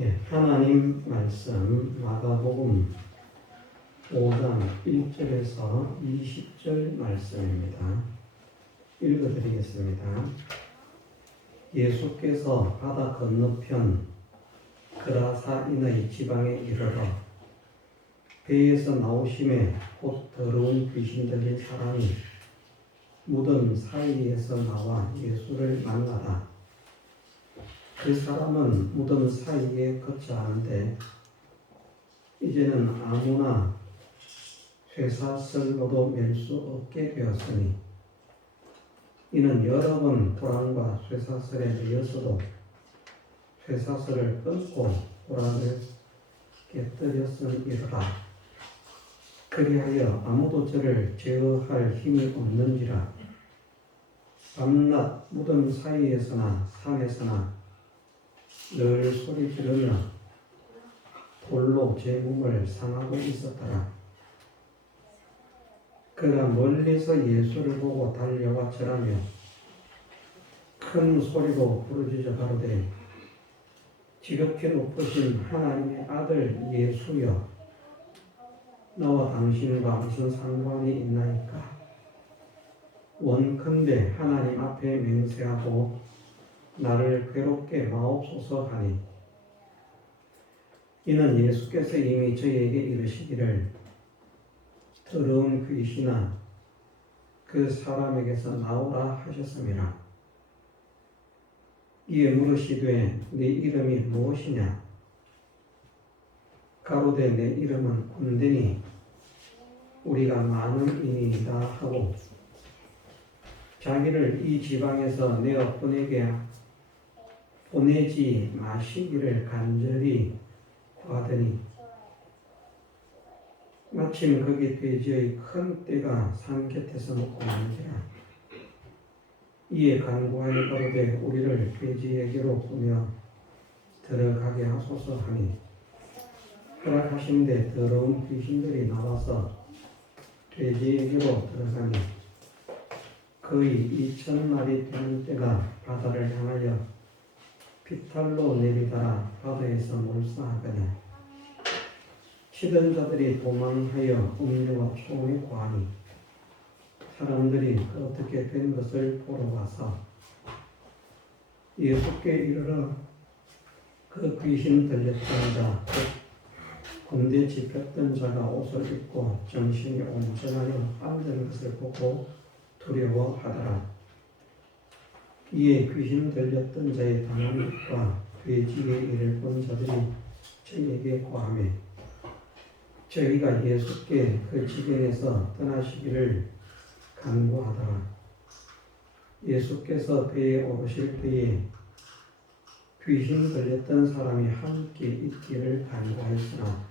하나님 말씀 마가복음 5장 1절에서 20절 말씀입니다. 읽어드리겠습니다. 예수께서 바다 건너편 그라사인의 지방에 이르러 배에서 나오심에 곧 더러운 귀신 들린 사람이 무덤 사이에서 나와 예수를 만나다. 그 사람은 무덤 사이에 거처하는데 이제는 아무나 쇠사슬로도 맬 수 없게 되었으니 이는 여러 번 도랑과 쇠사슬에 매여서도 쇠사슬을 끊고 도랑을 깨뜨렸음이로라. 그리하여 아무도 저를 제어할 힘이 없는지라. 밤낮 무덤 사이에서나 산에서나 늘 소리 지르며 돌로 제 몸을 상하고 있었더라. 그가 멀리서 예수를 보고 달려와 절하며 큰 소리로 부르짖어 가로되 지극히 높으신 하나님의 아들 예수여, 나와 당신과 무슨 상관이 있나이까? 원컨대 하나님 앞에 맹세하고 나를 괴롭게 마옵소서 하니, 이는 예수께서 이미 저에게 이르시기를 더러운 귀신아 그 사람에게서 나오라 하셨음이라. 이에 물으시되 네 이름이 무엇이냐? 가로되 내 이름은 군대니 우리가 많은 이니이다 하고 자기를 이 지방에서 내어 보내지 마시기를 간절히 구하더니 마침 거기 돼지의 큰 떼가 산 곁에서 먹고 있는지라. 이에 간구하여 가로되 우리를 돼지에게로 보내 들어가게 하소서 하니 허락하신데 더러운 귀신들이 나와서 돼지에게로 들어가니 거의 2000마리 되는 떼가 바다를 향하여 비탈로 내리다가 바다에서 몰사하거니 치던 자들이 도망하여 음료와 총에 구하니 사람들이 그 어떻게 된 것을 보러 와서 예수께 이르러 그 귀신 들렸던 자, 곧 군대 집혔던 자가 옷을 입고 정신이 온전하여 앉은 것을 보고 두려워하더라. 이에 귀신 들렸던 자의 당한 것과 돼지의 일을 본 자들이 저에게 고하매 저희가 예수께 그 지경에서 떠나시기를 간구하더라. 예수께서 배에 오르실 때에 귀신 들렸던 사람이 함께 있기를 간구하였으나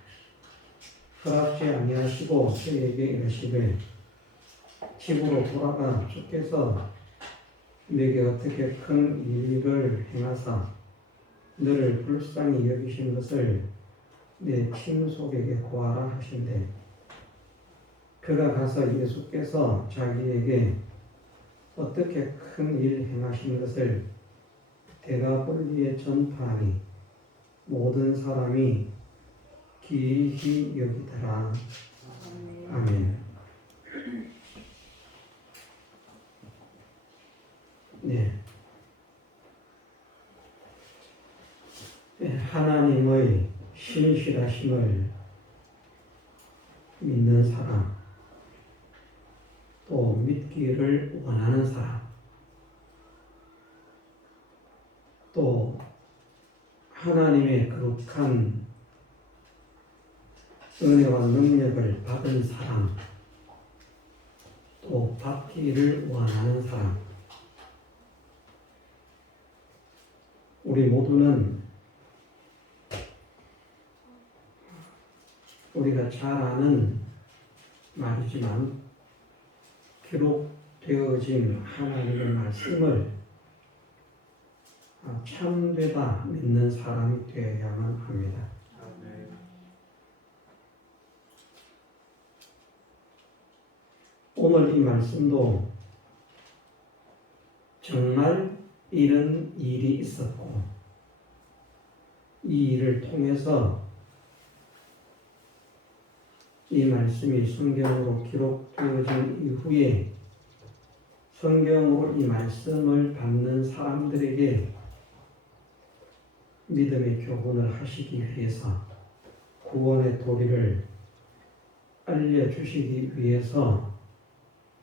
허락지 아니하시고 저에게 이르시되 집으로 돌아가 주께서 내게 어떻게 큰 일을 행하사 너를 불쌍히 여기신 것을 내 친속에게 고하라 하신대. 그가 가서 예수께서 자기에게 어떻게 큰 일 행하신 것을 데가볼리에 전파하니 모든 사람이 기이히 여기더라. 아멘. 하나님의 신실하심을 믿는 사람, 또 믿기를 원하는 사람, 또 하나님의 거룩한 은혜와 능력을 받은 사람, 또 받기를 원하는 사람, 우리 모두는 우리가 잘 아는 말이지만 기록되어진 하나님의 말씀을 참되다 믿는 사람이 되어야만 합니다. 오늘 이 말씀도 정말 이런 일이 있었고 이 일을 통해서 이 말씀이 성경으로 기록되어진 이후에 성경으로 이 말씀을 받는 사람들에게 믿음의 교훈을 하시기 위해서 구원의 도리를 알려주시기 위해서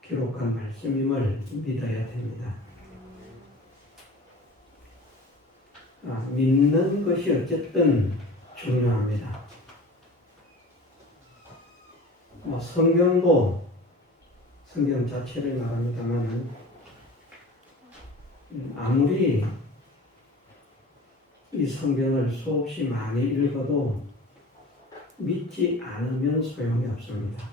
기록한 말씀임을 믿어야 됩니다. 믿는 것이 어쨌든 중요합니다. 성경도 성경 자체를 말합니다만 아무리 이 성경을 수없이 많이 읽어도 믿지 않으면 소용이 없습니다.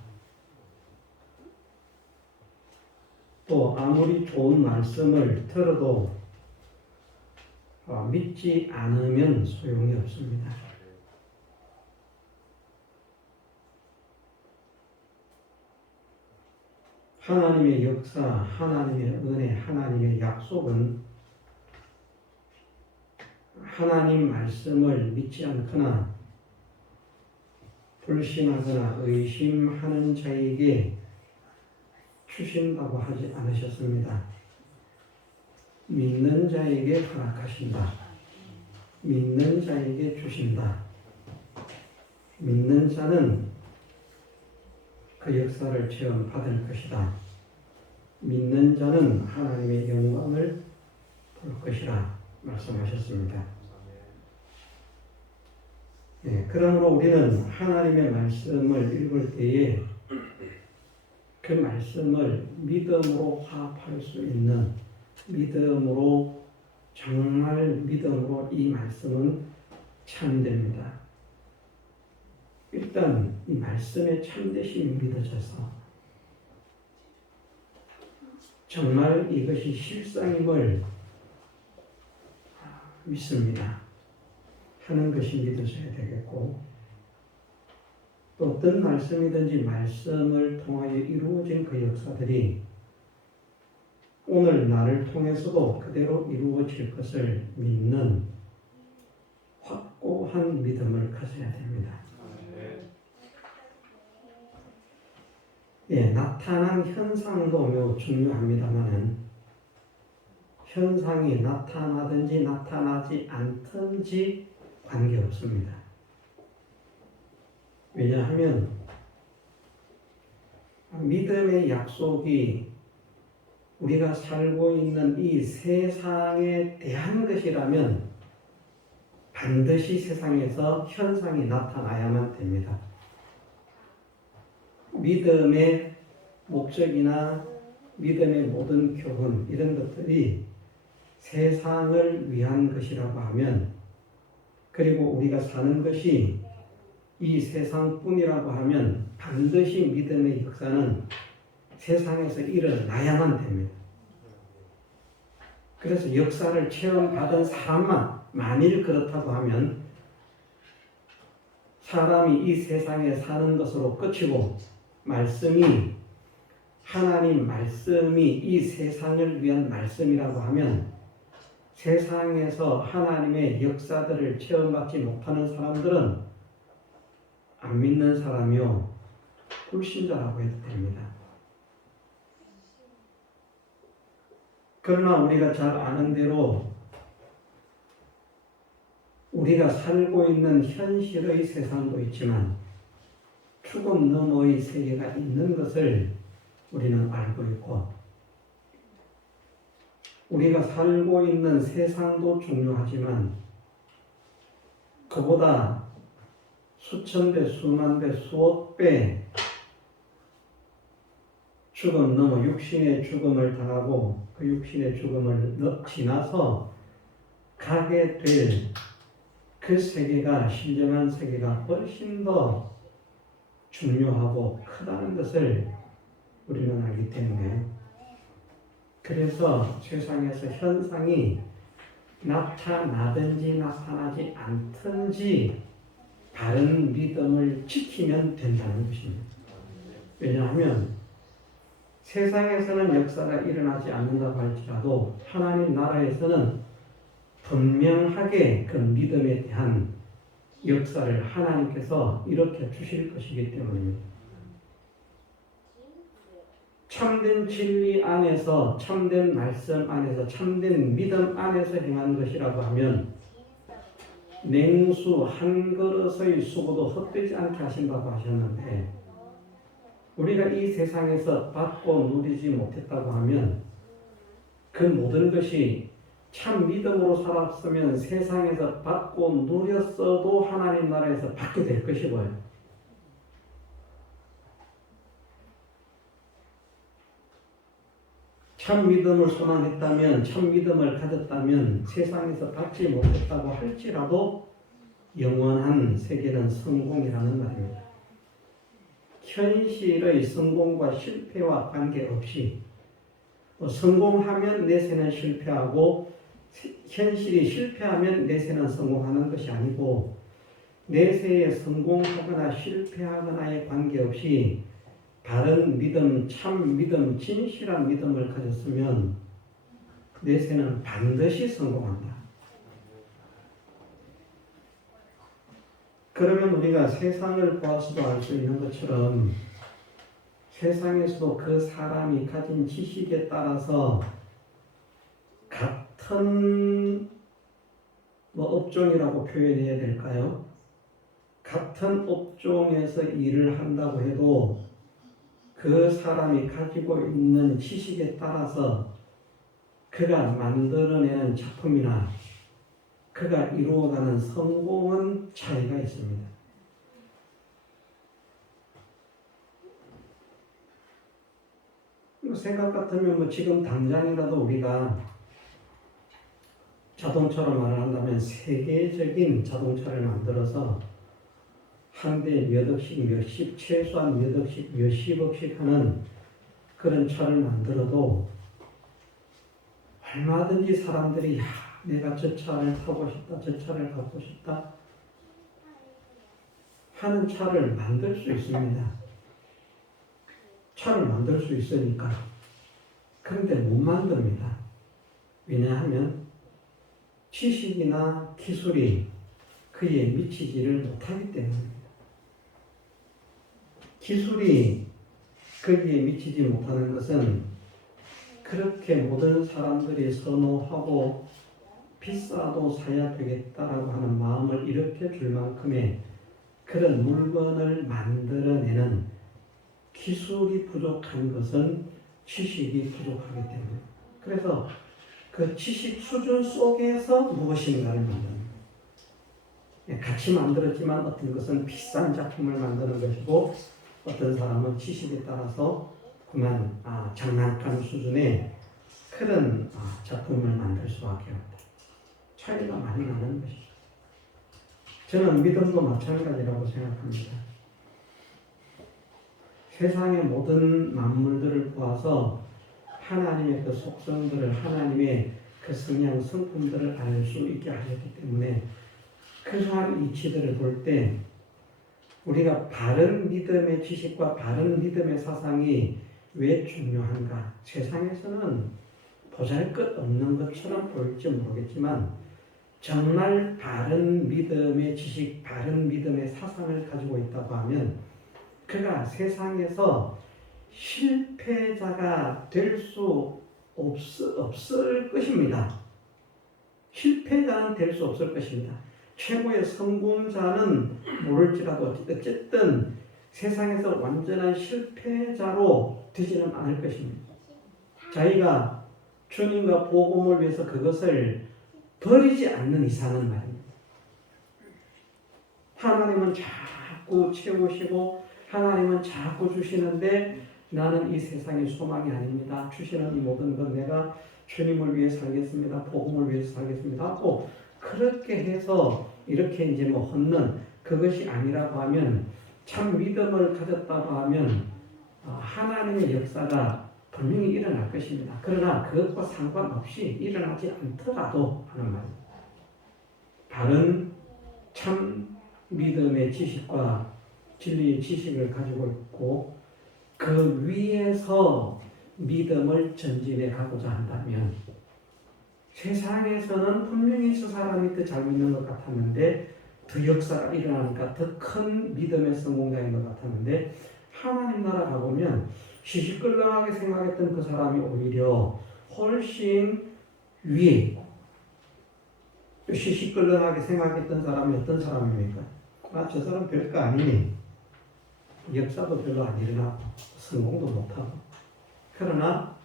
또 아무리 좋은 말씀을 들어도 믿지 않으면 소용이 없습니다. 하나님의 역사, 하나님의 은혜, 하나님의 약속은 하나님 말씀을 믿지 않거나 불신하거나 의심하는 자에게 주신다고 하지 않으셨습니다. 믿는 자에게 허락하신다. 믿는 자에게 주신다. 믿는 자는 그 역사를 체험받을 것이다. 믿는 자는 하나님의 영광을 볼 것이라 말씀하셨습니다. 그러므로 우리는 하나님의 말씀을 읽을 때에 그 말씀을 믿음으로 화합할 수 있는 믿음으로 정말 믿음으로 이 말씀은 참됩니다. 일단 이 말씀의 참되심이 믿어져서 정말 이것이 실상임을 믿습니다 하는 것이 믿어져야 되겠고, 또 어떤 말씀이든지 말씀을 통하여 이루어진 그 역사들이 오늘 나를 통해서도 그대로 이루어질 것을 믿는 확고한 믿음을 가져야 됩니다. 나타난 현상도 매우 중요합니다만은 현상이 나타나든지 나타나지 않든지 관계없습니다. 왜냐하면 믿음의 약속이 우리가 살고 있는 이 세상에 대한 것이라면 반드시 세상에서 현상이 나타나야만 됩니다. 믿음의 목적이나 믿음의 모든 교훈 이런 것들이 세상을 위한 것이라고 하면, 그리고 우리가 사는 것이 이 세상뿐이라고 하면 반드시 믿음의 역사는 세상에서 일어나야만 됩니다. 그래서 역사를 체험받은 사람만 만일 그렇다고 하면 사람이 이 세상에 사는 것으로 끝이고 말씀이 하나님 말씀이 이 세상을 위한 말씀이라고 하면 세상에서 하나님의 역사들을 체험받지 못하는 사람들은 안 믿는 사람이요 불신자라고 해도 됩니다. 그러나 우리가 잘 아는 대로 우리가 살고 있는 현실의 세상도 있지만 죽음 너머의 세계가 있는 것을 우리는 알고 있고, 우리가 살고 있는 세상도 중요하지만 그보다 수천 배, 수만 배, 수억 배 죽음 넘어 육신의 죽음을 당하고 그 육신의 죽음을 지나서 가게 될 그 세계가, 신령한 세계가 훨씬 더 중요하고 크다는 것을 우리는 알기 때문에, 그래서 세상에서 현상이 나타나든지 나타나지 않든지 바른 믿음을 지키면 된다는 것입니다. 왜냐하면 세상에서는 역사가 일어나지 않는다고 할지라도 하나님 나라에서는 분명하게 그 믿음에 대한 역사를 하나님께서 일으켜 주실 것이기 때문입니다. 참된 진리 안에서, 참된 말씀 안에서, 참된 믿음 안에서 행한 것이라고 하면 냉수 한 그릇의 수고도 헛되지 않게 하신다고 하셨는데, 우리가 이 세상에서 받고 누리지 못했다고 하면 그 모든 것이 참 믿음으로 살았으면 세상에서 받고 누렸어도 하나님 나라에서 받게 될 것이고요. 참 믿음을 소망했다면, 참 믿음을 가졌다면 세상에서 받지 못했다고 할지라도 영원한 세계는 성공이라는 말입니다. 현실의 성공과 실패와 관계없이 성공하면 내세는 실패하고 현실이 실패하면 내세는 성공하는 것이 아니고, 내세에 성공하거나 실패하거나에 관계없이 바른 믿음, 참 믿음, 진실한 믿음을 가졌으면 내세는 반드시 성공한다. 그러면 우리가 세상을 보아서도 알 수 있는 것처럼 세상에서도 그 사람이 가진 지식에 따라서 같은 업종이라고 표현해야 될까요? 같은 업종에서 일을 한다고 해도 그 사람이 가지고 있는 지식에 따라서 그가 만들어내는 작품이나 그가 이루어가는 성공은 차이가 있습니다. 생각 같으면 지금 당장이라도 우리가 자동차로 말을 한다면 세계적인 자동차를 만들어서 한 대 몇 억씩 몇십, 최소한 몇 억씩 몇십억씩 하는 그런 차를 만들어도 얼마든지 사람들이 내가 저 차를 타고 싶다, 저 차를 갖고 싶다 하는 차를 만들 수 있습니다. 차를 만들 수 있으니까. 그런데 못 만듭니다. 왜냐하면 지식이나 기술이 그에 미치지를 못하기 때문입니다. 기술이 거기에 미치지 못하는 것은 그렇게 모든 사람들이 선호하고 비싸도 사야 되겠다라고 하는 마음을 일으켜 줄 만큼의 그런 물건을 만들어내는 기술이 부족한 것은 지식이 부족하기 때문입니다. 그래서 그 지식 수준 속에서 무엇인가를 만듭니다. 같이 만들었지만 어떤 것은 비싼 작품을 만드는 것이고, 어떤 사람은 지식에 따라서 그만 장난감 수준의 그런 작품을 만들 수밖에 없다. 차이가 많이 나는 것이죠. 저는 믿음도 마찬가지라고 생각합니다. 세상의 모든 만물들을 보아서 하나님의 그 속성들을, 하나님의 그 성향, 성품들을 알 수 있게 하셨기 때문에 그러한 이치들을 볼 때 우리가 바른 믿음의 지식과 바른 믿음의 사상이 왜 중요한가? 세상에서는 보잘것없는 것처럼 보일지 모르겠지만 정말 바른 믿음의 지식, 바른 믿음의 사상을 가지고 있다고 하면 그가 세상에서 실패자가 될 수 없을 것입니다. 실패자는 될 수 없을 것입니다. 최고의 성공자는 모를지라도 어쨌든 세상에서 완전한 실패자로 되지는 않을 것입니다. 자기가 주님과 복음을 위해서 그것을 버리지 않는 이상은 말입니다. 하나님은 자꾸 채우시고 하나님은 자꾸 주시는데 나는 이 세상의 소망이 아닙니다. 주시는 이 모든 것 내가 주님을 위해 살겠습니다. 복음을 위해서 살겠습니다. 하고 그렇게 해서 이렇게 이제 헛는 그것이 아니라고 하면, 참 믿음을 가졌다고 하면 하나님의 역사가 분명히 일어날 것입니다. 그러나 그것과 상관없이 일어나지 않더라도 하는 말입니다. 바른 참 믿음의 지식과 진리의 지식을 가지고 있고 그 위에서 믿음을 전진해 가고자 한다면, 세상에서는 분명히 저 사람이 더 잘 믿는 것 같았는데 더 역사가 일어나니까 더 큰 믿음의 성공자인 것 같았는데 하나님 나라 가보면 시시끌렁하게 생각했던 그 사람이 오히려 훨씬 위에 있고 시시끌렁하게 생각했던 사람이 어떤 사람입니까? 저 사람 별거 아니니 역사도 별로 안 일어나고 성공도 못하고 그러나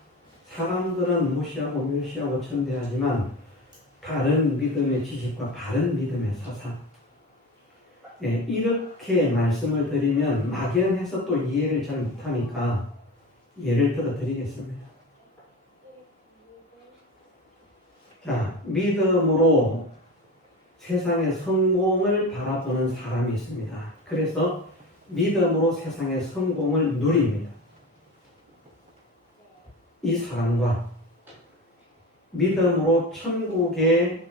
사람들은 무시하고 멸시하고 천대하지만 바른 믿음의 지식과 바른 믿음의 사상 이렇게 말씀을 드리면 막연해서 또 이해를 잘 못하니까 예를 들어 드리겠습니다. 자, 믿음으로 세상의 성공을 바라보는 사람이 있습니다. 그래서 믿음으로 세상의 성공을 누립니다. 이 사람과 믿음으로 천국의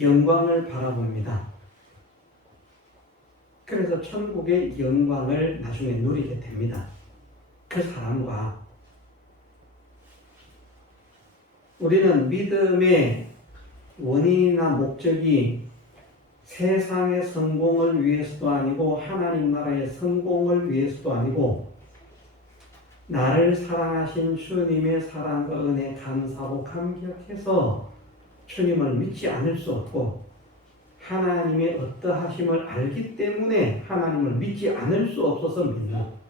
영광을 바라봅니다. 그래서 천국의 영광을 나중에 누리게 됩니다. 그 사람과 우리는 믿음의 원인이나 목적이 세상의 성공을 위해서도 아니고 하나님 나라의 성공을 위해서도 아니고 나를 사랑하신 주님의 사랑과 은혜에 감사하고 감격해서 주님을 믿지 않을 수 없고 하나님의 어떠하심을 알기 때문에 하나님을 믿지 않을 수 없어서 믿는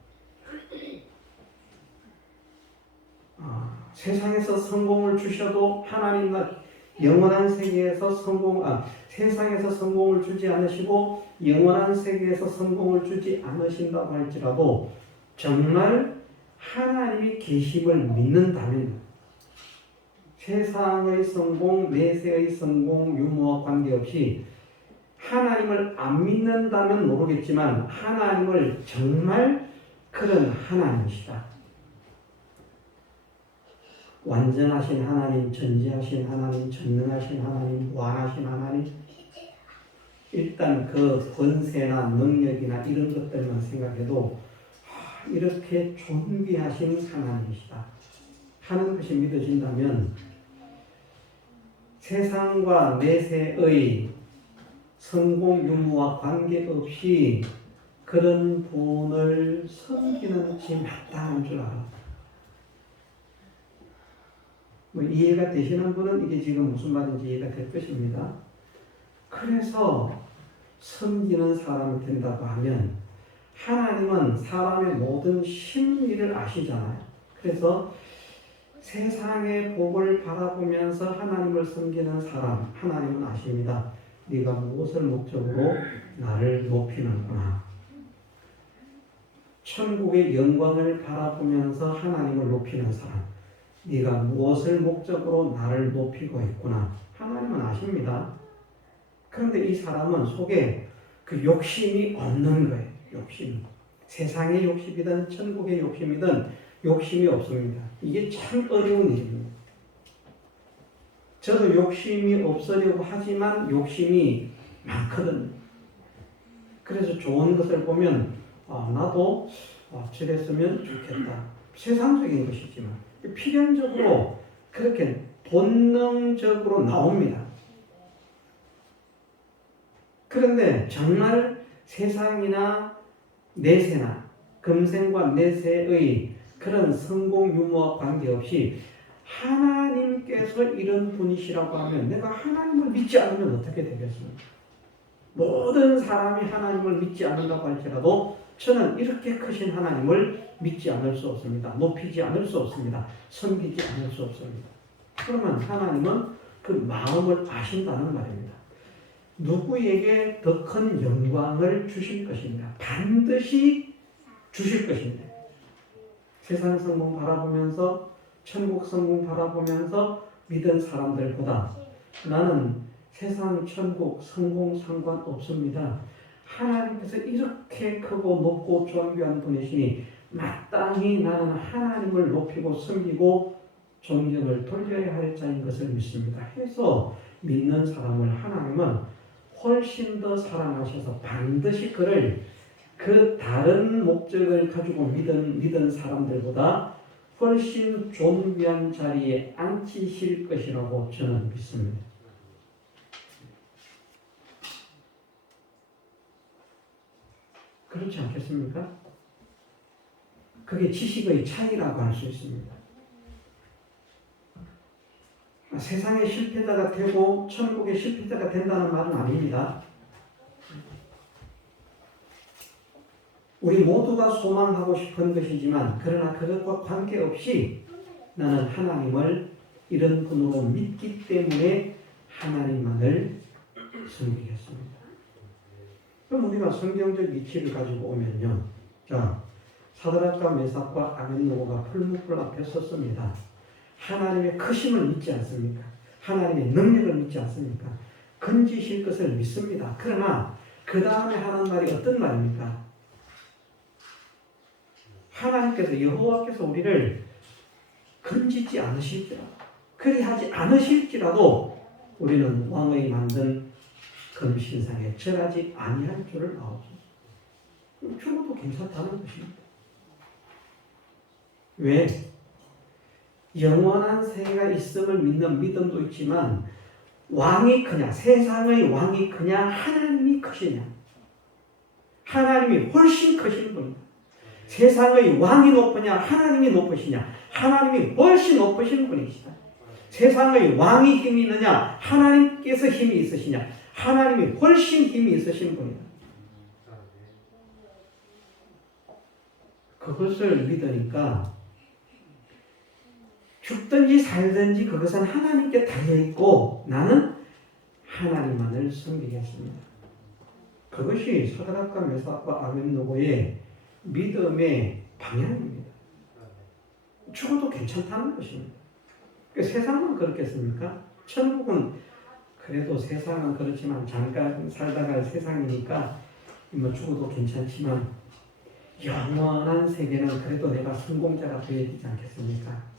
세상에서 성공을 주셔도 하나님 영원한 세계에서 세상에서 성공을 주지 않으시고 영원한 세계에서 성공을 주지 않으신다고 할지라도 정말 하나님이 계심을 믿는다면 세상의 성공, 내세의 성공, 유무와 관계없이 하나님을 안 믿는다면 모르겠지만 하나님을 정말 그런 하나님이시다. 완전하신 하나님, 전지하신 하나님, 전능하신 하나님, 무한하신 하나님 일단 그 권세나 능력이나 이런 것들만 생각해도 이렇게 존귀하신 하나님이시다 하는 것이 믿어진다면 세상과 내세의 성공 유무와 관계없이 그런 분을 섬기는 것이 마땅한 줄 알아. 이해가 되시는 분은 이게 지금 무슨 말인지 이해가 될 것입니다. 그래서 섬기는 사람이 된다고 하면 하나님은 사람의 모든 심리를 아시잖아요. 그래서 세상의 복을 바라보면서 하나님을 섬기는 사람, 하나님은 아십니다. 네가 무엇을 목적으로 나를 높이는구나. 천국의 영광을 바라보면서 하나님을 높이는 사람, 네가 무엇을 목적으로 나를 높이고 있구나. 하나님은 아십니다. 그런데 이 사람은 속에 그 욕심이 없는 거예요. 욕심. 세상의 욕심이든 천국의 욕심이든 욕심이 없습니다. 이게 참 어려운 일입니다. 저도 욕심이 없으려고 하지만 욕심이 많거든요. 그래서 좋은 것을 보면 나도 저랬으면 좋겠다. 세상적인 것이지만 필연적으로 그렇게 본능적으로 나옵니다. 그런데 정말 세상이나 내세나 금생과 내세의 그런 성공 유무와 관계없이 하나님께서 이런 분이시라고 하면 내가 하나님을 믿지 않으면 어떻게 되겠습니까? 모든 사람이 하나님을 믿지 않는다고 할지라도 저는 이렇게 크신 하나님을 믿지 않을 수 없습니다. 높이지 않을 수 없습니다. 섬기지 않을 수 없습니다. 그러면 하나님은 그 마음을 아신다는 말입니다. 누구에게 더 큰 영광을 주실 것입니다. 반드시 주실 것입니다. 세상 성공 바라보면서 천국 성공 바라보면서 믿은 사람들보다 나는 세상 천국 성공 상관없습니다. 하나님께서 이렇게 크고 높고 존귀한 분이시니 마땅히 나는 하나님을 높이고 섬기고 존경을 돌려야 할 자인 것을 믿습니다. 해서 믿는 사람을 하나님은 훨씬 더 사랑하셔서 반드시 그를 그 다른 목적을 가지고 믿은 사람들보다 훨씬 존귀한 자리에 앉히실 것이라고 저는 믿습니다. 그렇지 않겠습니까? 그게 지식의 차이라고 할 수 있습니다. 세상의 실패자가 되고 천국의 실패자가 된다는 말은 아닙니다. 우리 모두가 소망하고 싶은 것이지만 그러나 그것과 관계없이 나는 하나님을 이런 분으로 믿기 때문에 하나님만을 섬기겠습니다. 그럼 우리가 성경적 이치를 가지고 오면요. 자, 사드락과 메삭과 아벤노고가 풀무불 앞에 섰습니다. 하나님의 크심을 믿지 않습니까? 하나님의 능력을 믿지 않습니까? 건지실 것을 믿습니다. 그러나 그 다음에 하는 말이 어떤 말입니까? 하나님께서 여호와께서 우리를 건지지 않으실지라도 그리하지 않으실지라도 우리는 왕의 만든 금신상에 절하지 아니할 줄을 아옵소서. 죽어도 괜찮다는 것입니다. 왜? 영원한 세계가 있음을 믿는 믿음도 있지만 왕이 크냐, 세상의 왕이 크냐, 하나님이 크시냐. 하나님이 훨씬 크신 분이다. 세상의 왕이 높으냐, 하나님이 높으시냐. 하나님이 훨씬 높으신 분이시다. 세상의 왕이 힘이 있느냐, 하나님께서 힘이 있으시냐. 하나님이 훨씬 힘이 있으신 분이다. 그것을 믿으니까 죽든지 살든지 그것은 하나님께 달려있고 나는 하나님만을 섬기겠습니다. 그것이 사드락과 메삭과 아벤노고의 믿음의 방향입니다. 죽어도 괜찮다는 것입니다. 세상은 그렇겠습니까? 천국은 그래도 세상은 그렇지만 잠깐 살다가 세상이니까 뭐 죽어도 괜찮지만 영원한 세계는 그래도 내가 성공자가 되어야 되지 않겠습니까?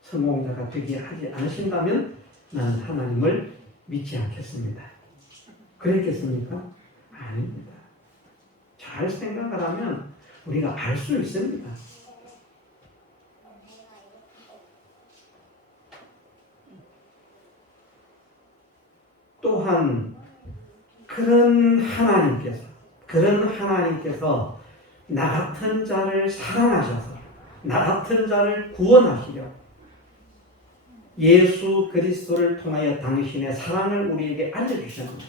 성공자가 되게 하지 않으신다면 나는 하나님을 믿지 않겠습니다. 그랬겠습니까? 아닙니다. 잘 생각을 하면 우리가 알 수 있습니다. 또한 그런 하나님께서 나 같은 자를 사랑하셔서 나 같은 자를 구원하시려 예수 그리스도를 통하여 당신의 사랑을 우리에게 알려주셨습니다.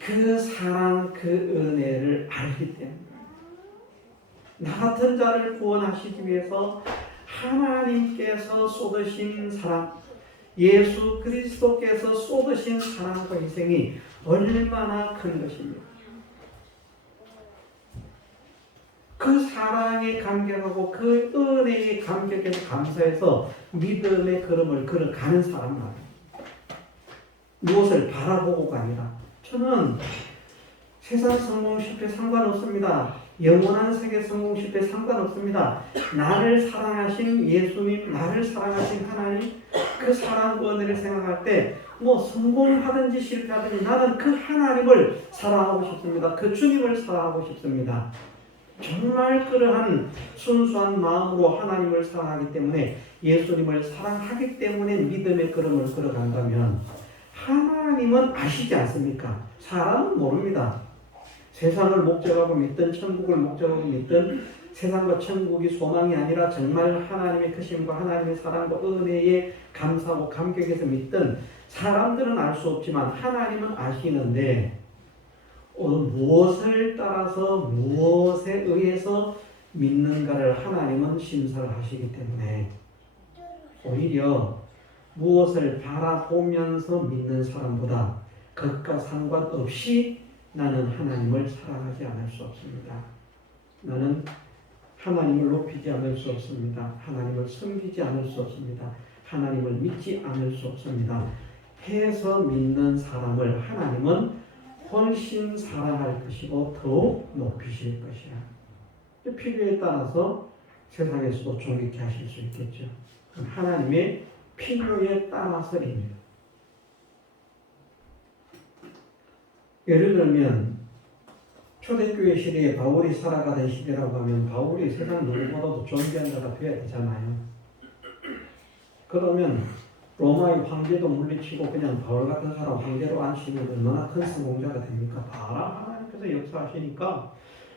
그 사랑, 그 은혜를 알기 때문에 나 같은 자를 구원하시기 위해서 하나님께서 쏟으신 사랑, 예수 그리스도께서 쏟으신 사랑과 희생이 얼마나 큰 것입니까? 그 사랑에 감격하고 그 은혜에 감격해서 감사해서 믿음의 걸음을 걸어가는 사람 말이에요. 무엇을 바라보고가 아니라 저는 세상 성공 실패 상관없습니다. 영원한 세계 성공 실패 상관없습니다. 나를 사랑하신 예수님, 나를 사랑하신 하나님, 그 사랑 은혜를 생각할 때 뭐 성공하든지 실패하든지 나는 그 하나님을 사랑하고 싶습니다. 그 주님을 사랑하고 싶습니다. 정말 그러한 순수한 마음으로 하나님을 사랑하기 때문에 예수님을 사랑하기 때문에 믿음의 걸음을 걸어간다면 하나님은 아시지 않습니까? 사람은 모릅니다. 세상을 목적하고 믿든 천국을 목적하고 믿든 세상과 천국이 소망이 아니라 정말 하나님의 크심과 하나님의 사랑과 은혜에 감사하고 감격해서 믿든 사람들은 알 수 없지만 하나님은 아시는데 무엇을 따라서 무엇에 의해서 믿는가를 하나님은 심사를 하시기 때문에 오히려 무엇을 바라보면서 믿는 사람보다 그것과 상관없이 나는 하나님을 사랑하지 않을 수 없습니다. 나는 하나님을 높이지 않을 수 없습니다. 하나님을 섬기지 않을 수 없습니다. 하나님을 믿지 않을 수 없습니다. 해서 믿는 사람을 하나님은 훨씬 사랑할 것이고 더욱 높이실 것이라. 필요에 따라서 세상에서도 존귀케 하실 수 있겠죠. 하나님의 필요에 따라서입니다. 예를 들면 초대교회 시대에 바울이 살아가던 시대라고 하면 바울이 세상 누구보다도 존귀한 자가 되어야 되잖아요. 그러면 로마의 황제도 물리치고 그냥 바울 같은 사람 황제로 앉히면 얼마나 큰 성공자가 됩니까? 바라 하나님께서 역사하시니까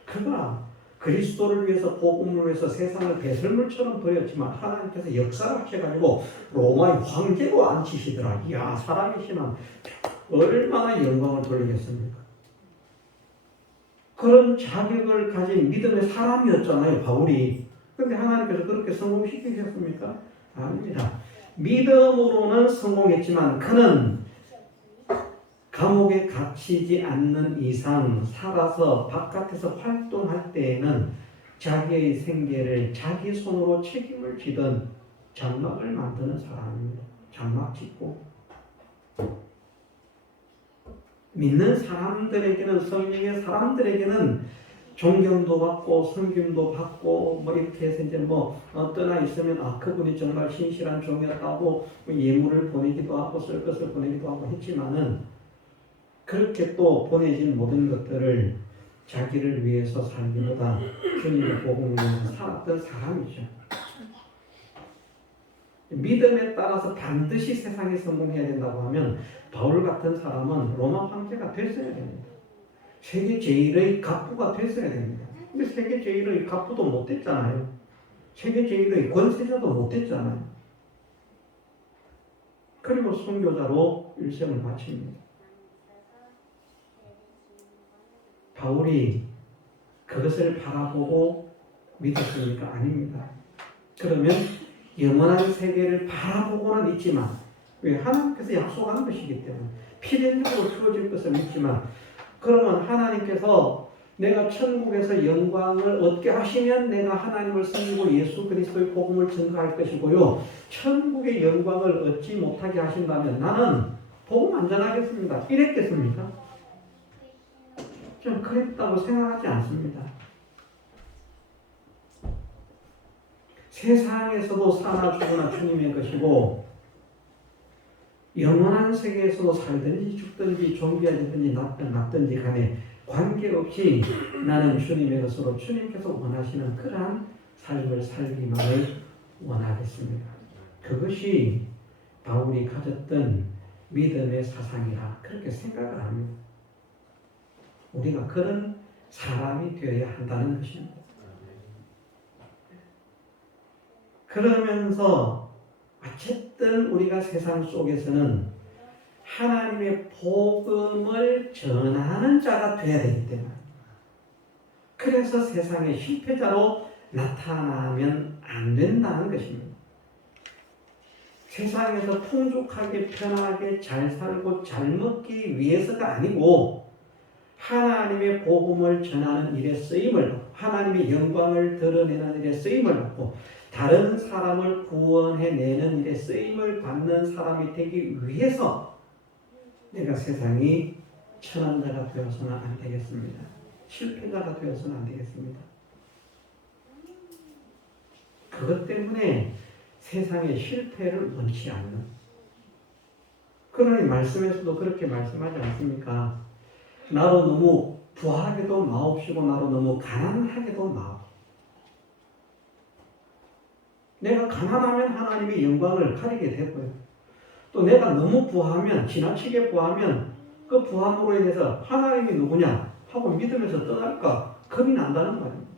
그가 그리스도를 위해서 복음을 위해서 세상을 배설물처럼 버렸지만 하나님께서 역사를 하셔가지고 로마의 황제로 앉히시더라. 이야, 사람의 신앙 얼마나 영광을 돌리겠습니까? 그런 자격을 가진 믿음의 사람이었잖아요, 바울이. 그런데 하나님께서 그렇게 성공시키셨습니까? 아닙니다. 믿음으로는 성공했지만 그는 감옥에 갇히지 않는 이상 살아서 바깥에서 활동할 때에는 자기의 생계를 자기 손으로 책임을 지던 장막을 만드는 사람입니다. 장막 짓고 믿는 사람들에게는, 성령의 사람들에게는 존경도 받고 섬김도 받고 뭐 이렇게 해서 이제 떠나 있으면 그분이 정말 신실한 종이었다고 예물을 보내기도 하고 쓸 것을 보내기도 하고 했지만은 그렇게 또 보내진 모든 것들을 자기를 위해서 살기보다 주님의 복음을 위해서 살았던 사람이죠. 믿음에 따라서 반드시 세상에 성공해야 된다고 하면 바울 같은 사람은 로마 황제가 됐어야 됩니다. 세계 제1의 갑부가 됐어야 됩니다. 근데 세계 제1의 갑부도 못 됐잖아요. 세계 제1의 권세자도 못 됐잖아요. 그리고 선교자로 일생을 바칩니다. 바울이 그것을 바라보고 믿었습니까? 아닙니다. 그러면 영원한 세계를 바라보고는 있지만 왜? 하나님께서 약속하는 것이기 때문에 필연적으로 주어질 것을 믿지만 그러면 하나님께서 내가 천국에서 영광을 얻게 하시면 내가 하나님을 섬기고 예수 그리스도의 복음을 전가할 것이고요. 천국의 영광을 얻지 못하게 하신다면 나는 복음 안 전하겠습니다. 이랬겠습니까? 좀 그랬다고 생각하지 않습니다. 세상에서도 사나 죽으나 주님의 것이고 영원한 세계에서도 살든지 죽든지 좀비가 되든지 낫든지 간에 관계없이 나는 주님의 것으로 주님께서 원하시는 그러한 삶을 살기만을 원하겠습니다. 그것이 바울이 가졌던 믿음의 사상이라 그렇게 생각을 합니다. 우리가 그런 사람이 되어야 한다는 것입니다. 그러면서 어쨌든 우리가 세상 속에서는 하나님의 복음을 전하는 자가 되어야 되기 때문에 그래서 세상의 실패자로 나타나면 안 된다는 것입니다. 세상에서 풍족하게 편하게 잘 살고 잘 먹기 위해서가 아니고 하나님의 복음을 전하는 일에 쓰임을 받고 하나님의 영광을 드러내는 일에 쓰임을 받고 다른 사람을 구원해내는 일에 쓰임을 받는 사람이 되기 위해서 내가 세상이 천한자가 되어서는 안 되겠습니다. 실패자가 되어서는 안 되겠습니다. 그것 때문에 세상의 실패를 원치 않는 그러니 말씀에서도 그렇게 말씀하지 않습니까? 나로 너무 부하게도 마옵시고 나로 너무 가난하게도 마옵. 내가 가난하면 하나님의 영광을 가리게 되고요. 또 내가 너무 부하면 지나치게 부하면 그 부함으로 인해서 하나님이 누구냐 하고 믿으면서 떠날까 겁이 난다는 말입니다.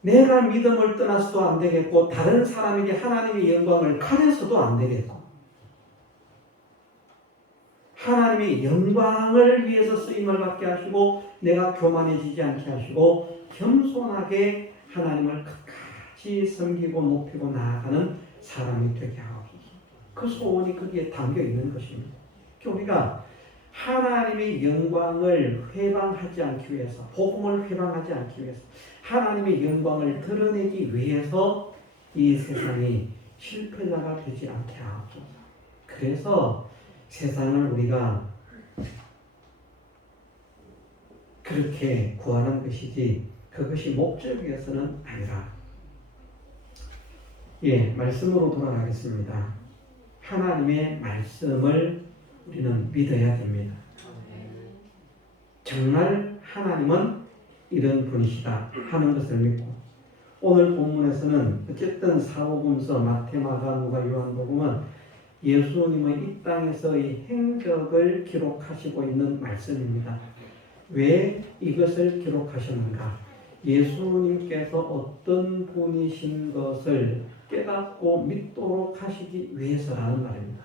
내가 믿음을 떠나서도 안 되겠고 다른 사람에게 하나님의 영광을 가려서도 안 되겠고 하나님의 영광을 위해서 쓰임을 받게 하시고 내가 교만해지지 않게 하시고 겸손하게 하나님을 끝까지 섬기고 높이고 나아가는 사람이 되게 하옵소서. 그 소원이 거기에 담겨 있는 것입니다. 우리가 하나님의 영광을 회방하지 않기 위해서 복음을 회방하지 않기 위해서 하나님의 영광을 드러내기 위해서 이 세상이 실패자가 되지 않게 하옵소서. 그래서 세상을 우리가 그렇게 구하는 것이지 그것이 목적이어서는 아니라 말씀으로 돌아가겠습니다. 하나님의 말씀을 우리는 믿어야 됩니다. 정말 하나님은 이런 분이시다 하는 것을 믿고 오늘 본문에서는 어쨌든 사복음서 마태, 마가, 누가, 요한복음은 예수님의 이 땅에서의 행적을 기록하시고 있는 말씀입니다. 왜 이것을 기록하셨는가? 예수님께서 어떤 분이신 것을 깨닫고 믿도록 하시기 위해서라는 말입니다.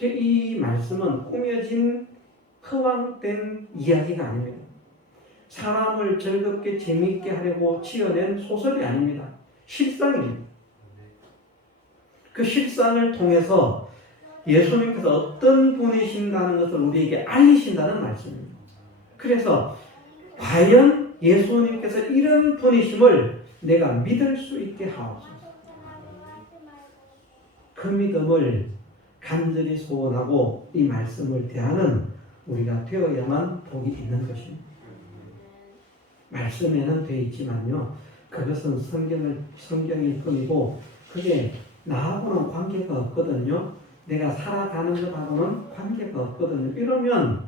이 말씀은 꾸며진 허황된 이야기가 아닙니다. 사람을 즐겁게 재미있게 하려고 지어낸 소설이 아닙니다. 실상입니다. 그 실상을 통해서 예수님께서 어떤 분이신가는 것을 우리에게 알리신다는 말씀입니다. 그래서 과연 예수님께서 이런 분이심을 내가 믿을 수 있게 하옵소서. 그 믿음을 간절히 소원하고 이 말씀을 대하는 우리가 되어야만 복이 있는 것입니다. 말씀에는 되어 있지만요, 그것은 성경일 뿐이고 그게 나하고는 관계가 없거든요. 내가 살아가는 것하고는 관계가 없거든요. 이러면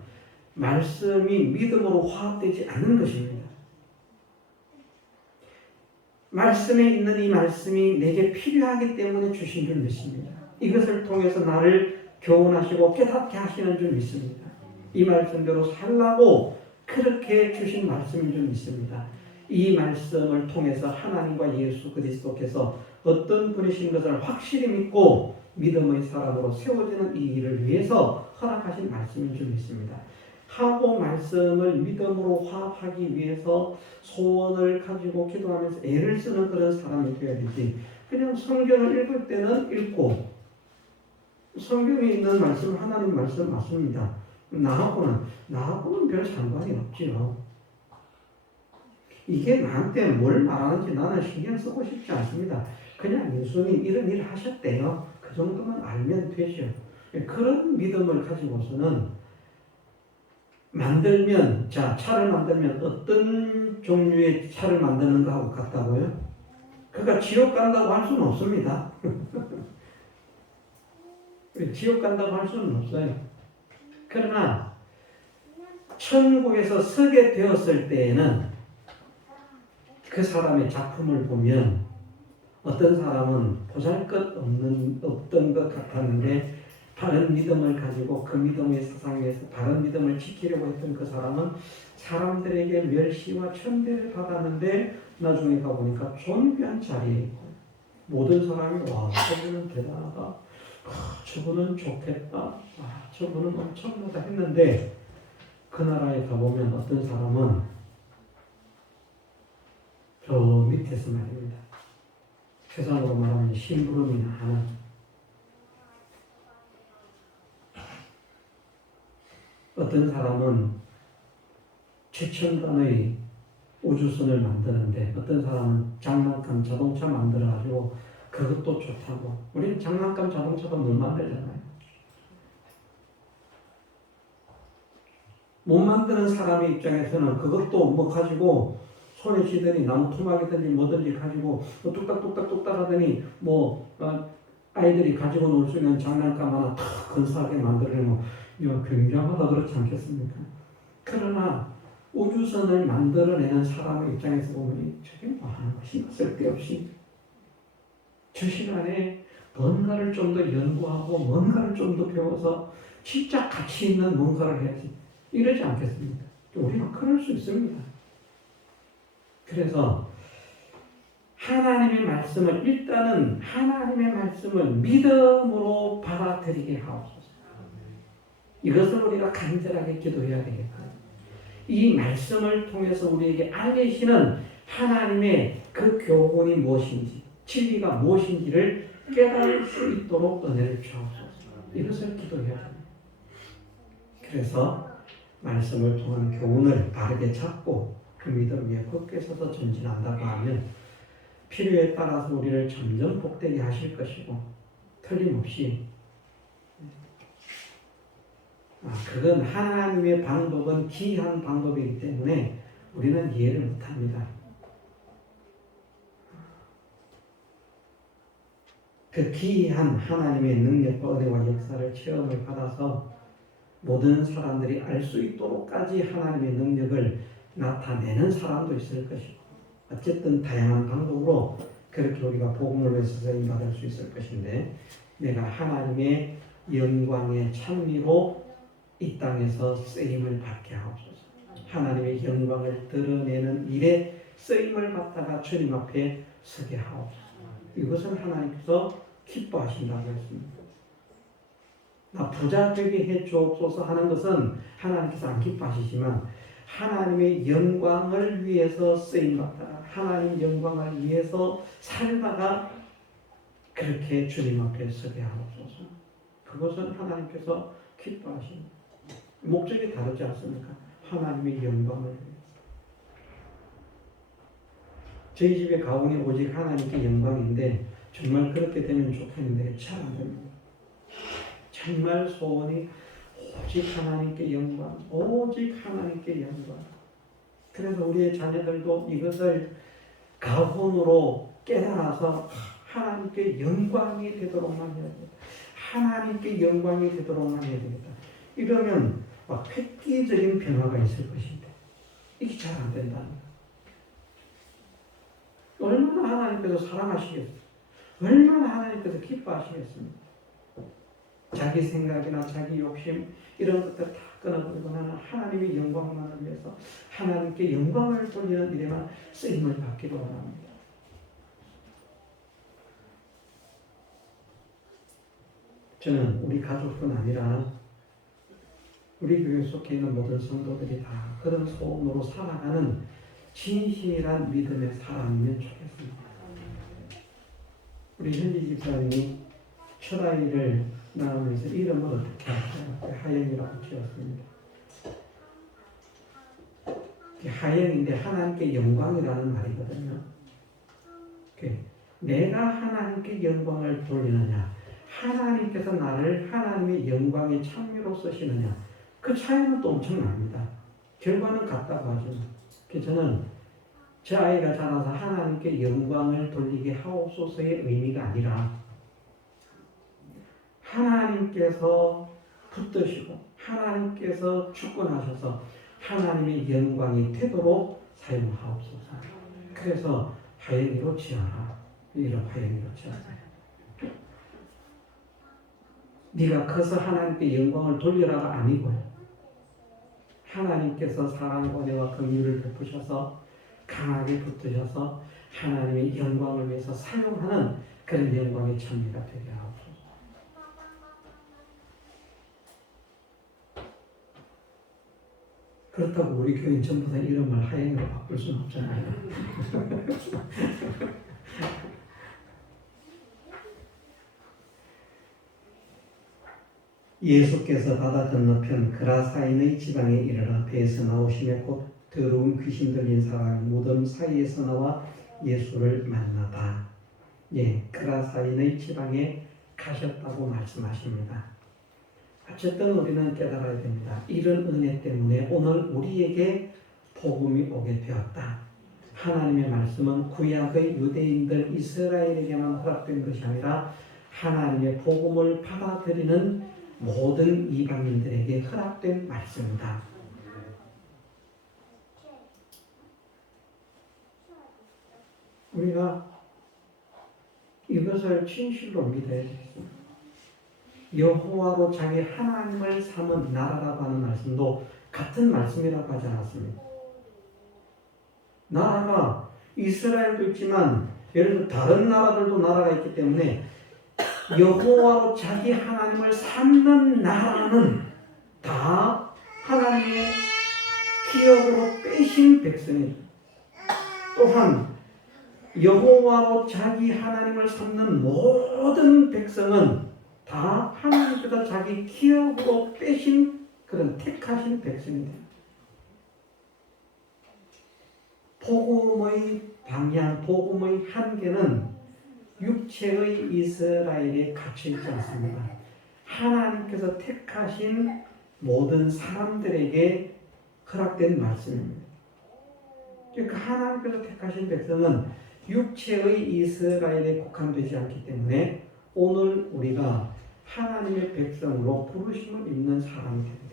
말씀이 믿음으로 화합되지 않는 것입니다. 말씀에 있는 이 말씀이 내게 필요하기 때문에 주신 줄 믿습니다. 이것을 통해서 나를 교훈하시고 깨닫게 하시는 줄 믿습니다. 이 말씀대로 살라고 그렇게 주신 말씀인 줄 믿습니다. 이 말씀을 통해서 하나님과 예수 그리스도께서 어떤 분이신 것을 확실히 믿고 믿음의 사람으로 세워지는 이 일을 위해서 허락하신 말씀인 줄 믿습니다. 하고 말씀을 믿음으로 화합하기 위해서 소원을 가지고 기도하면서 애를 쓰는 그런 사람이 되어야 되지. 그냥 성경을 읽을 때는 읽고 성경에 있는 말씀 하나님 말씀 맞습니다. 나하고는 별 상관이 없지요. 이게 나한테 뭘 말하는지 나는 신경 쓰고 싶지 않습니다. 그냥 예수님 이런 일을 하셨대요. 그 정도만 알면 되죠. 그런 믿음을 가지고서는 차를 만들면 어떤 종류의 차를 만드는 거하고 같다고요? 그가 지옥 간다고 할 수는 없습니다. 지옥 간다고 할 수는 없어요. 그러나 천국에서 서게 되었을 때에는 그 사람의 작품을 보면 어떤 사람은 보잘것없던 것 같았는데 바른 믿음을 가지고 그 믿음의 세상 위에서 바른 믿음을 지키려고 했던 그 사람은 사람들에게 멸시와 천대를 받았는데 나중에 가보니까 존귀한 자리에 있고 모든 사람이 와 저분은 대단하다, 저분은 좋겠다, 저분은 엄청나다 했는데 그 나라에 가보면 어떤 사람은 저 밑에서 말입니다. 세상으로 말하면 심부름이나 하는 어떤 사람은 최첨단의 우주선을 만드는데 어떤 사람은 장난감 자동차 만들어가지고 그것도 좋다고. 우리는 장난감 자동차도 못 만들잖아요. 못 만드는 사람의 입장에서는 그것도 뭐 가지고 손에 쥐더니 나무 토막이든지 뭐든지 가지고 뭐 뚝딱뚝딱 하더니 아이들이 가지고 놀 수 있는 장난감 하나 탁 근사하게 만들어내면 이거 굉장하다 그렇지 않겠습니까? 그러나 우주선을 만들어내는 사람의 입장에서 보면 저게 뭐 하는 것이 쓸데없이 저 시간에 뭔가를 좀 더 연구하고 뭔가를 좀 더 배워서 진짜 가치 있는 뭔가를 해야지 이러지 않겠습니까? 우리가 그럴 수 있습니다. 그래서 하나님의 말씀을 일단은 하나님의 말씀을 믿음으로 받아들이게 하옵소서. 이것을 우리가 간절하게 기도해야 되겠고요. 이 말씀을 통해서 우리에게 알리시는 하나님의 그 교훈이 무엇인지, 진리가 무엇인지를 깨달을 수 있도록 은혜를 주옵소서. 이것을 기도해야 합니다. 그래서 말씀을 통한 교훈을 바르게 잡고 그 믿음 위에 굳게 서서 전진한다고 하면 필요에 따라서 우리를 점점 복되게 하실 것이고 틀림없이 그건 하나님의 방법은 기이한 방법이기 때문에 우리는 이해를 못합니다. 그 기이한 하나님의 능력과 은혜와 역사를 체험을 받아서 모든 사람들이 알 수 있도록까지 하나님의 능력을 나타내는 사람도 있을 것이고 어쨌든 다양한 방법으로 그렇게 우리가 복음을 위해서 쓰임받을 수 있을 것인데 내가 하나님의 영광의 찬미로 이 땅에서 쓰임을 받게 하옵소서. 하나님의 영광을 드러내는 일에 쓰임을 받다가 주님 앞에 서게 하옵소서. 이것은 하나님께서 기뻐하신다고 했습니다. 나 부자 되게 해 주옵소서 하는 것은 하나님께서 안 기뻐하시지만 하나님의 영광을 위해서 쓰임받다가 하나님 영광을 위해서 살다가 그렇게 주님 앞에 서게 하옵소서. 그것은 하나님께서 기뻐하십니다. 목적이 다르지 않습니까? 하나님의 영광을 위해서. 저희 집의 가공이 오직 하나님께 영광인데 정말 그렇게 되면 좋겠는데 잘 안 됩니다. 정말 소원이 오직 하나님께 영광, 오직 하나님께 영광. 그래서 우리의 자녀들도 이것을 가훈으로 깨달아서 하나님께 영광이 되도록만 해야 됩니다. 하나님께 영광이 되도록만 해야 됩니다. 이러면 막 획기적인 변화가 있을 것인데 이게 잘 안 된다는 거예요. 얼마나 하나님께서 사랑하시겠어요? 얼마나 하나님께서 기뻐하시겠습니까? 자기 생각이나 자기 욕심 이런 것들 다 끊어버리고 나는 하나님의 영광만을 위해서 하나님께 영광을 돌리는 일에만 쓰임을 받기를 원합니다. 저는 우리 가족뿐 아니라 우리 교회 속에 있는 모든 성도들이 다 그런 소원으로 살아가는 진실한 믿음의 사람이면 좋겠습니다. 우리 현지 집사님이 첫 아이를 낳으면서 이름을 어떻게 할까요? 하영이라고 지었습니다. 하영인데 하나님께 영광이라는 말이거든요. 내가 하나님께 영광을 돌리느냐, 하나님께서 나를 하나님의 영광의 찬미로 쓰시느냐, 그 차이는 또 엄청납니다. 결과는 같다고 하지만 저는 제 아이가 자라서 하나님께 영광을 돌리게 하옵소서의 의미가 아니라 하나님께서 붙드시고 하나님께서 주권하셔서 하나님의 영광이 되도록 사용하옵소서. 그래서 하영이로 지어라. 이런 하영이로 지었어요. 네가 커서 하나님께 영광을 돌리라가 아니고요. 하나님께서 사랑과 은혜와 긍휼을 베푸셔서 강하게 붙드셔서 하나님의 영광을 위해서 사용하는 그런 영광의 찬미가 되게 하옵소서. 그렇다고 우리 교인 전부 다 이름을 하영이로 바꿀 수는 없잖아요. 예수께서 바다 건너편 그라사인의 지방에 이르러 배에서 나오시며 곧 더러운 귀신 들린 사람이 무덤 사이에서 나와 예수를 만나다. 그라사인의 지방에 가셨다고 말씀하십니다. 어쨌든 우리는 깨달아야 됩니다. 이런 은혜 때문에 오늘 우리에게 복음이 오게 되었다. 하나님의 말씀은 구약의 유대인들 이스라엘에게만 허락된 것이 아니라 하나님의 복음을 받아들이는 모든 이방인들에게 허락된 말씀이다. 우리가 이것을 진실로 믿어야 되겠습니다. 여호와로 자기 하나님을 삼은 나라라고 하는 말씀도 같은 말씀이라고 하지 않았습니다. 나라가 이스라엘도 있지만 예를 들어 다른 나라들도 나라가 있기 때문에 여호와로 자기 하나님을 삼는 나라는 다 하나님의 기업으로 빼신 백성입니다. 또한 여호와로 자기 하나님을 삼는 모든 백성은 다 하나님께서 자기 기업으로 빼신 그런 택하신 백성입니다. 복음의 방향, 복음의 한계는 육체의 이스라엘에 갇혀있지 않습니다. 하나님께서 택하신 모든 사람들에게 허락된 말씀입니다. 그러니까 하나님께서 택하신 백성은 육체의 이스라엘에 국한되지 않기 때문에 오늘 우리가 하나님의 백성으로 부르심을 입는 사람이 됩니다.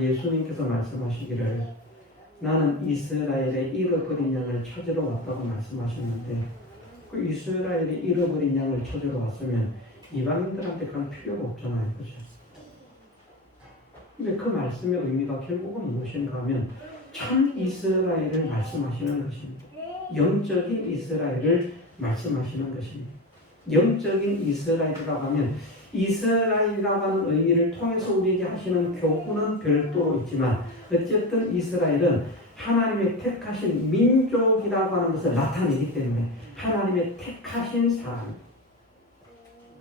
예수님께서 말씀하시기를 나는 이스라엘의 잃어버린 양을 찾으러 왔다고 말씀하셨는데 그 이스라엘이 잃어버린 양을 찾으러 왔으면 이방인들한테 갈 필요가 없잖아요. 그죠? 근데 그 말씀의 의미가 결국은 무엇인가 하면 참 이스라엘을 말씀하시는 것입니다. 영적인 이스라엘을 말씀하시는 것입니다. 영적인 이스라엘이라고 하면 이스라엘이라고 하는 의미를 통해서 우리에게 하시는 교훈은 별도로 있지만 어쨌든 이스라엘은 하나님의 택하신 민족이라고 하는 것을 나타내기 때문에 하나님의 택하신 사람,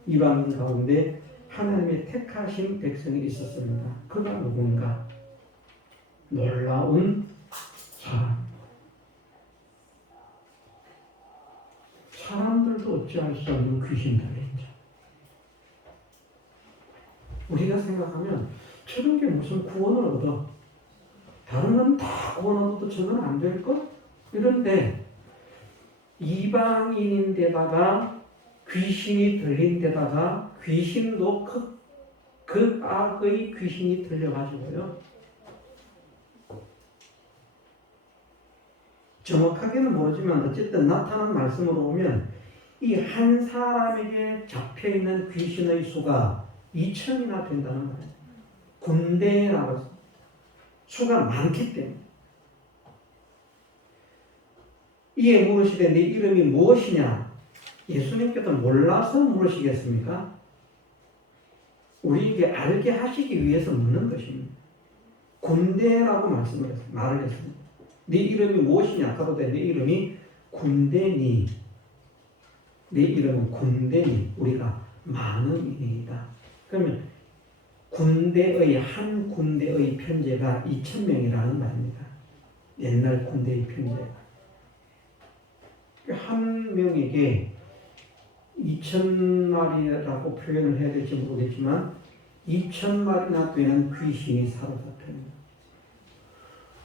이방인 가운데 하나님의 택하신 백성이 있었습니다. 그가 누군가? 놀라운 사람. 사람들도 어찌할 수 없는 귀신들이죠. 우리가 생각하면 저런 게 무슨 구원을 얻어? 다른 건 다 구원 얻어도 저건 안 될 것? 이런데 이방인인데다가 귀신이 들린 데다가 귀신도 극악의 귀신이 들려가지고요. 정확하게는 모르지만 어쨌든 나타난 말씀으로 보면 이 한 사람에게 잡혀있는 귀신의 수가 2,000이나 된다는 거예요. 군대라고 해서 수가 많기 때문에. 이에 물으시되 네 이름이 무엇이냐? 예수님께서 몰라서 물으시겠습니까? 우리에게 알게 하시기 위해서 묻는 것입니다. 군대라고 말을 했습니다. 네 이름이 무엇이냐? 가로되 네 이름이 군대니. 네 이름은 군대니. 우리가 많은 인이다. 그러면 한 군대의 편제가 2,000명이라는 말입니다. 옛날 군대의 편제가. 한 명에게 2,000마리라고 표현을 해야 될지 모르겠지만 2,000마리나 되는 귀신이 사로잡힙니다.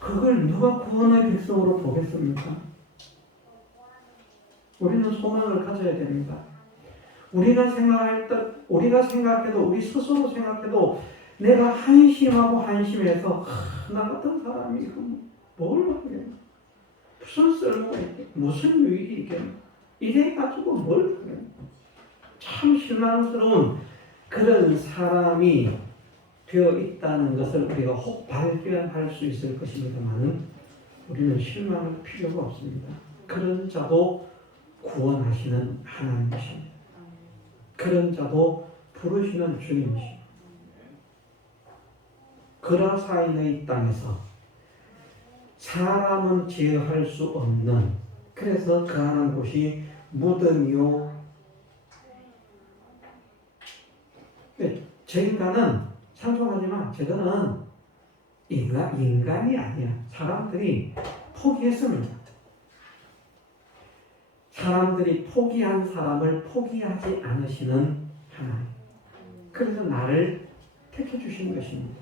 그걸 누가 구원의 백성으로 보겠습니까? 우리는 소망을 가져야 됩니다. 우리가 생각해도 우리 스스로 생각해도 내가 한심해서 나 같은 사람이 이거 뭘 하겠나? 무슨 쓸모가 있겠나? 무슨 유익이 있겠나? 이래가지고 뭘 하겠나? 참 실망스러운 그런 사람이 되어 있다는 것을 우리가 혹 발견할 수 있을 것입니다만 우리는 실망할 필요가 없습니다. 그런 자도 구원하시는 하나님이십니다. 그런 자도 부르시는 주님이십니다. 그라사인의 땅에서 사람은 제어할 수 없는, 그래서 그하는 곳이 무덤이요. 저 인간은 상종하지만 저거는 인간이 아니야. 사람들이 포기했습니다. 사람들이 포기한 사람을 포기하지 않으시는 하나님. 그래서 나를 택해 주신 것입니다.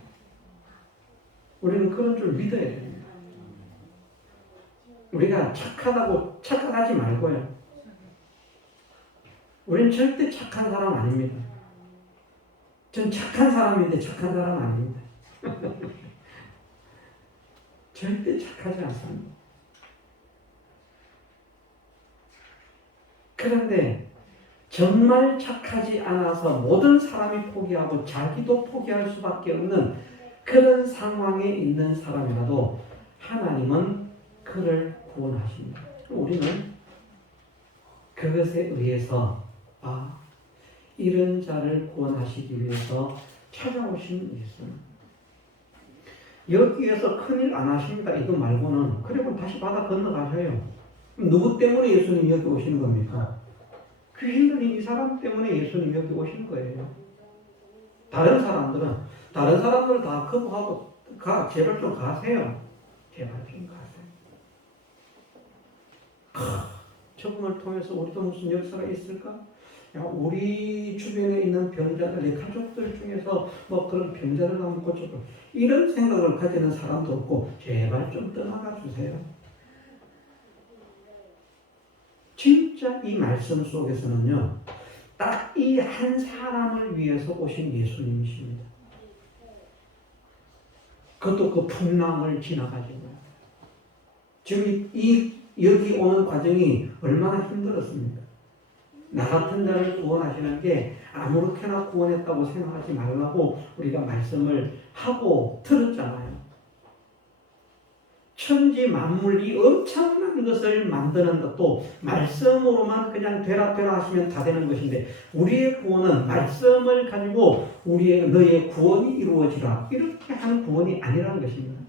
우리는 그런 줄 믿어야 됩니다. 우리가 착하다고 착각하지 말고요. 우리는 절대 착한 사람 아닙니다. 전 착한 사람인데 착한 사람 아닙니다. 절대 착하지 않습니다. 그런데 정말 착하지 않아서 모든 사람이 포기하고 자기도 포기할 수밖에 없는 그런 상황에 있는 사람이라도 하나님은 그를 구원하십니다. 우리는 그것에 의해서 이런 자를 구원하시기 위해서 찾아오신 예수님. 여기에서 큰일 안 하십니다. 이거 말고는. 그리고 다시 바다 건너가셔요. 누구 때문에 예수님이 여기 오시는 겁니까? 귀신 들린 이 사람 때문에 예수님이 여기 오시는 거예요. 다른 사람들 다 거부하고 제발 좀 가세요. 제발 좀 가세요. 저분을 통해서 우리도 무슨 역사가 있을까? 우리 주변에 있는 병자들, 내 가족들 중에서 그런 병자를 한번 고쳐줘. 이런 생각을 가지는 사람도 없고 제발 좀 떠나가 주세요. 진짜 이 말씀 속에서는요, 딱 이 한 사람을 위해서 오신 예수님이십니다. 그것도 그 풍랑을 지나가지고 지금 여기 오는 과정이 얼마나 힘들었습니까? 나 같은 자를 구원하시는 게 아무렇게나 구원했다고 생각하지 말라고 우리가 말씀을 하고 들었잖아요. 천지 만물이 엄청난 것을 만드는 것도 말씀으로만 그냥 되라 하시면 다 되는 것인데, 우리의 구원은 말씀을 가지고 너의 구원이 이루어지라 이렇게 하는 구원이 아니라는 것입니다.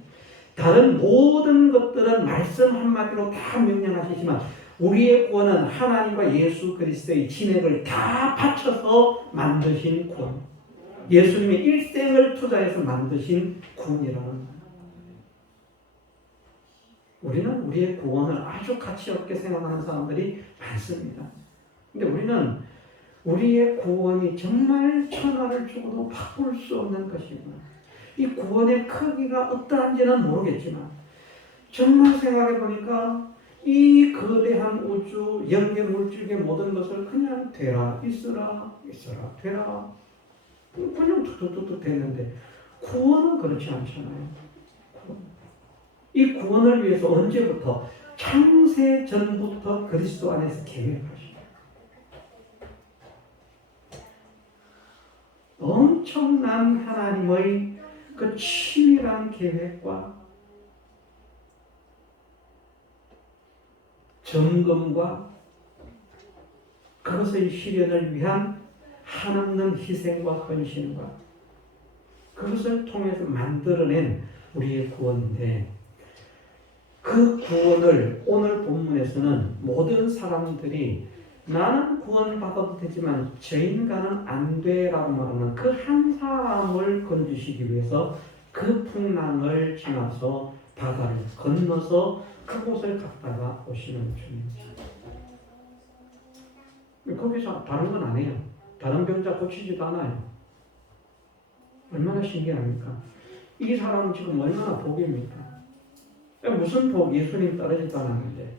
다른 모든 것들은 말씀 한마디로 다 명령하시지만 우리의 구원은 하나님과 예수 그리스도의 진액을 다 바쳐서 만드신 구원, 예수님의 일생을 투자해서 만드신 구원이라는 거예요. 우리는 우리의 구원을 아주 가치 없게 생각하는 사람들이 많습니다. 근데 우리는 우리의 구원이 정말 천하를 주고도 바꿀 수 없는 것이구나. 이 구원의 크기가 어떠한지는 모르겠지만 정말 생각해 보니까 이 거대한 우주, 영계 물질계 모든 것을 그냥 되라, 있어라, 되라, 그냥 툭툭툭 됐는데, 구원은 그렇지 않잖아요. 이 구원을 위해서 언제부터? 창세 전부터 그리스도 안에서 계획하시고 엄청난 하나님의 그 치밀한 계획과 점검과 그것의 실현을 위한 한없는 희생과 헌신과 그것을 통해서 만들어낸 우리의 구원인데, 그 구원을 오늘 본문에서는 모든 사람들이 나는 구원받아도 되지만 저 인간은 안 돼라고 말하는 그 한 사람을 건지시기 위해서 그 풍랑을 지나서 바다를 건너서 그곳을 갔다가 오시는 주님입니다. 거기서 다른 건 안 해요. 다른 병자 고치지도 않아요. 얼마나 신기합니까? 이 사람은 지금 얼마나 복입니까? 무슨 복? 예수님 따르지도 않았는데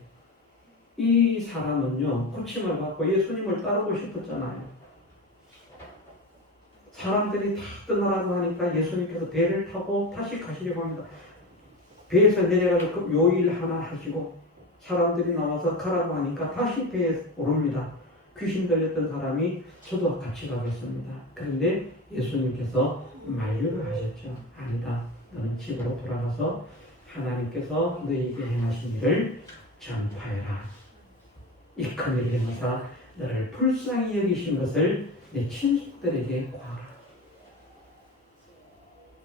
이 사람은요, 고침을 받고 예수님을 따르고 싶었잖아요. 사람들이 다 떠나라고 하니까 예수님께서 배를 타고 다시 가시려고 합니다. 배에서 내려가지고 요일 하나 하시고 사람들이 나와서 가라고 하니까 다시 배에 오릅니다. 귀신 들렸던 사람이 저도 같이 가겠습니다. 그런데 예수님께서 만류를 하셨죠. 아니다. 너는 집으로 돌아가서 하나님께서 너에게 행하신 일을 전파해라. 이 큰 일을 행하사 너를 불쌍히 여기신 것을 내 친족들에게 고하라.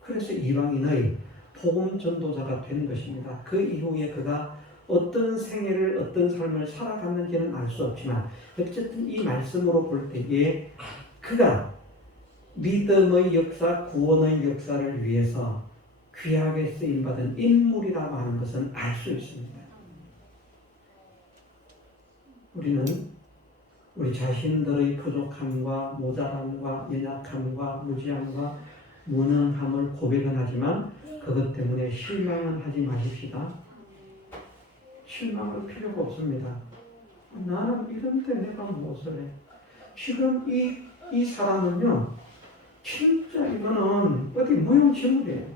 그래서 이방인의 복음 전도자가 된 것입니다. 그 이후에 그가 어떤 생애를, 어떤 삶을 살아갔는지는 알 수 없지만 어쨌든 이 말씀으로 볼 때에 그가 믿음의 역사, 구원의 역사를 위해서 귀하게 쓰임받은 인물이라고 하는 것은 알 수 있습니다. 우리는 우리 자신들의 부족함과 모자람과 연약함과 무지함과 무능함을 고백은 하지만 그것 때문에 실망은 하지 마십시다. 실망할 필요가 없습니다. 나는 이런데 내가 무엇을 해? 지금 이 사람은요, 진짜 이거는 어디 무용지물이에요.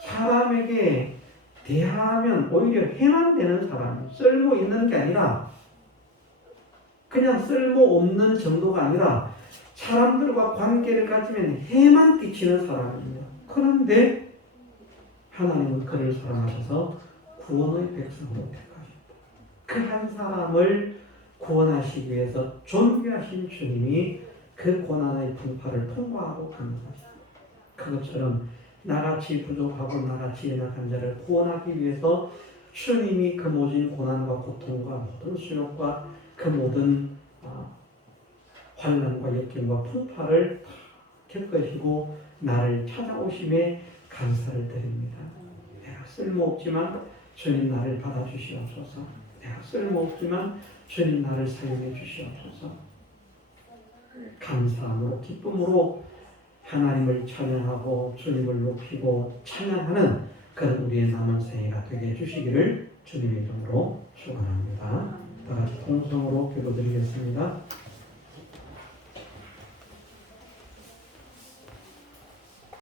사람에게 대하면 오히려 해만 되는 사람, 쓸모 있는 게 아니라 그냥 쓸모 없는 정도가 아니라 사람들과 관계를 가지면 해만 끼치는 사람입니다. 그런데 하나님은 그를 사랑하셔서 구원의 백성으로 택하셨다. 그 한 사람을 구원하시기 위해서 존귀하신 주님이 그 고난의 풍파를 통과하고 가는 것입니다. 그것처럼 나같이 부족하고 나같이 연약한 자를 구원하기 위해서 주님이 그 모진 고난과 고통과 모든 수욕과 그 모든 환난과 역경과 풍파를 겪으시고 나를 찾아오심에 감사를 드립니다. 내가 쓸모없지만 주님 나를 받아주시옵소서. 내가 쓸모없지만 주님 나를 사용해 주시옵소서. 감사함으로 기쁨으로 하나님을 찬양하고 주님을 높이고 찬양하는 그런 우리의 남은 생애가 되게 해주시기를 주님의 이름으로 축원합니다. 다 같이 통성으로 기도드리겠습니다.